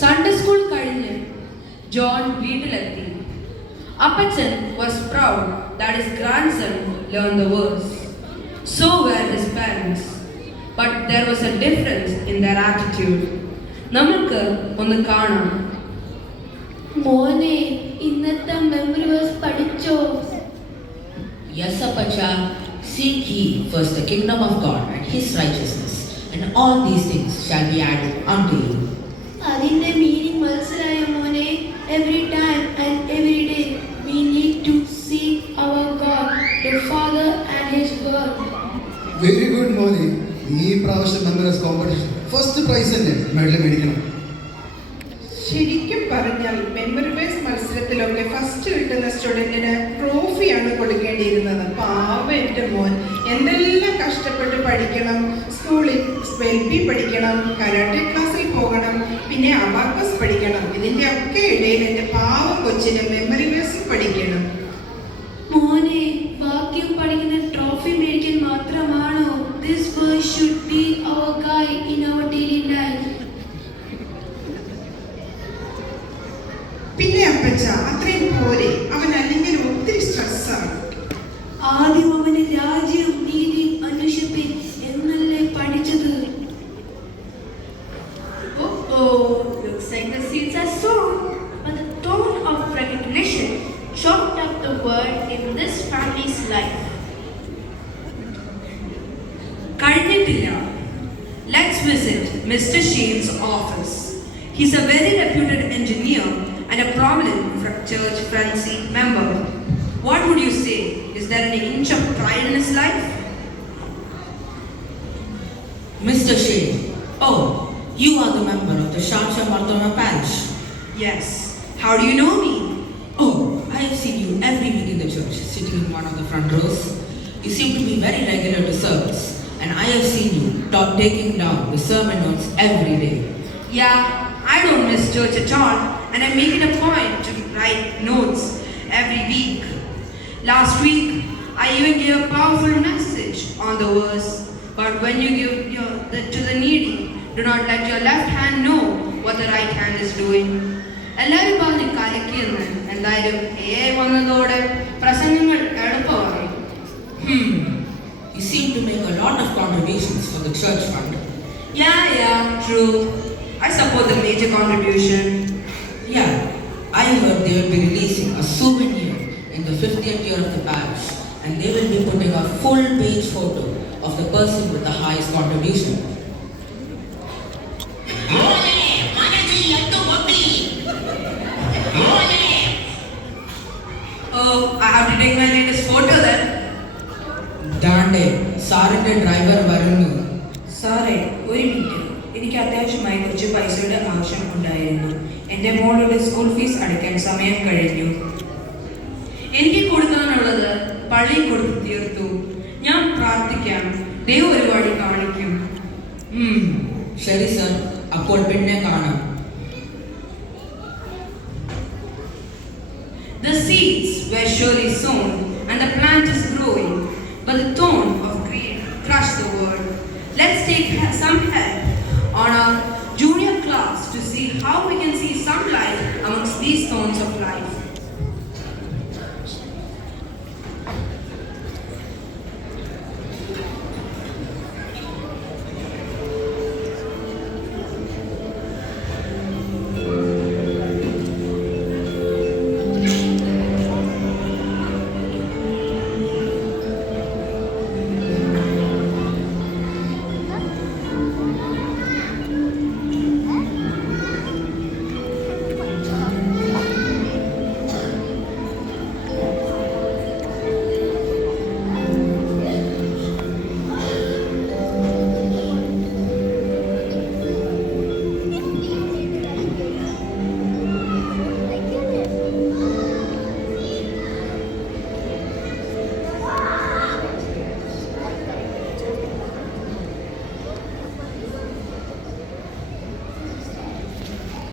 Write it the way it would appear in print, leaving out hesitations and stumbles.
Sunday school കഴിഞ്ഞ് ജോൺ വീട്ടിലെത്തി. അപ്പച്ചൻ was proud that his grandson learned the words. So were his parents. But there was a difference in their attitude. നമുക്ക് ഒന്ന് കാണാം. മോനെ, ഇന്നത്തെ memory verse പഠിച്ചോ? Yes, Appacha. Seek ye first the kingdom of God and his righteousness, and all these things shall be added unto you. അതിന്റെ മീനിങ് മനസ്സിലായ മോനെ? Every time and every day we need to seek our God, the Father and his word. Very good മോനെ. ഈ പ്രാവശ്യം memorise competition first prize തന്നെ മെഡൽ മേടിക്കണം. ശരിക്കും പറഞ്ഞാൽ മെമ്മറി ബേസ് മത്സരത്തിലൊക്കെ ഫസ്റ്റ് കിട്ടുന്ന സ്റ്റുഡൻറ്റിന് ട്രോഫിയാണ് കൊടുക്കേണ്ടിയിരുന്നത്. പാവം എൻ്റെ മോൻ എന്തെല്ലാം കഷ്ടപ്പെട്ട് പഠിക്കണം. സ്കൂളിൽ സ്പെൽപി പഠിക്കണം, കരാട്ടെ ക്ലാസ്സിൽ പോകണം, പിന്നെ അബാക്കസ് പഠിക്കണം. ഇതിൻ്റെ ഒക്കെ ഇടയിൽ എൻ്റെ പാവം കൊച്ചിന് മെമ്മറി ബേസ് പഠിക്കണം. മോനെ, വാക്യം പഠിക്കുന്ന ട്രോഫി മേടിക്കാൻ മാത്രമാണോ? This verse should be our guide in our daily life. പിന്നെ അപ്പച്ച അത്രയും പോരെ, അവൻ അല്ലെങ്കിൽ ഒത്തിരി സ്ട്രെസ്സാണ്. ആദ്യം അവന് രാജ്യവും നീതിയും അന്വേഷിപ്പിൻ എന്നല്ലേ പഠിച്ചത്? Looks like the seeds are sown, but the tone of recognition chalked up the word in this family's life. കഴിഞ്ഞിട്ടില്ല. Let's visit Mr. Shane's office. He's a very reputed engineer and a prominent church Francie member. What would you say? Is there an inch of pride in his life? Mr. Shane, oh, you are the member of the Shansha Marthoma parish. Yes. How do you know me? Oh, I have seen you every week in the church, sitting in one of the front rows. You seem to be very regular to service, and I have seen you taking down the sermon notes every day. Yeah, I don't miss church at all, and I make it a point to write notes every week. Last week, I even gave a powerful message on the verse, but when you give to the needy, do not let your left hand know what the right hand is doing. എല്ലാവരും പറഞ്ഞ് കലക്കിയെന്ന്. എന്തായാലും വന്നതോടെ പ്രസംഗങ്ങൾ എളുപ്പമായി. You seem to make a lot of contributions for the church fund. Yeah, true. I support the major contribution. Yeah, I heard they will be releasing a souvenir in the 50th year of the parish, and they will be putting a full-page photo of the person with the highest contribution. Oh, I have to take my latest photo then. Dande, സാറിന്റെ ഡ്രൈവർ വരുന്നു. സാറേ, ഒരു മിനിറ്റ്. എനിക്ക് അത്യാവശ്യമായി കുറച്ച് പൈസയുടെ ആവശ്യം ഉണ്ടായിരുന്നു. എൻ്റെ മോളുടെ സ്കൂൾ ഫീസ് അടയ്ക്കാൻ സമയം കഴിഞ്ഞു. എനിക്ക് കൊടുക്കാനുള്ളത് പള്ളിയിൽ കൊടുത്ത് തീർത്തു. ഞാൻ പ്രാർത്ഥിക്കാം, ദൈവം ഒരു വഴി കാണിക്കും. ശരി സർ, അപ്പോൾ പിന്നെ കാണാം. The seeds were surely sown and the plant is growing, but the thorn of greed crushed the word. Let's take some help on our junior class to see how we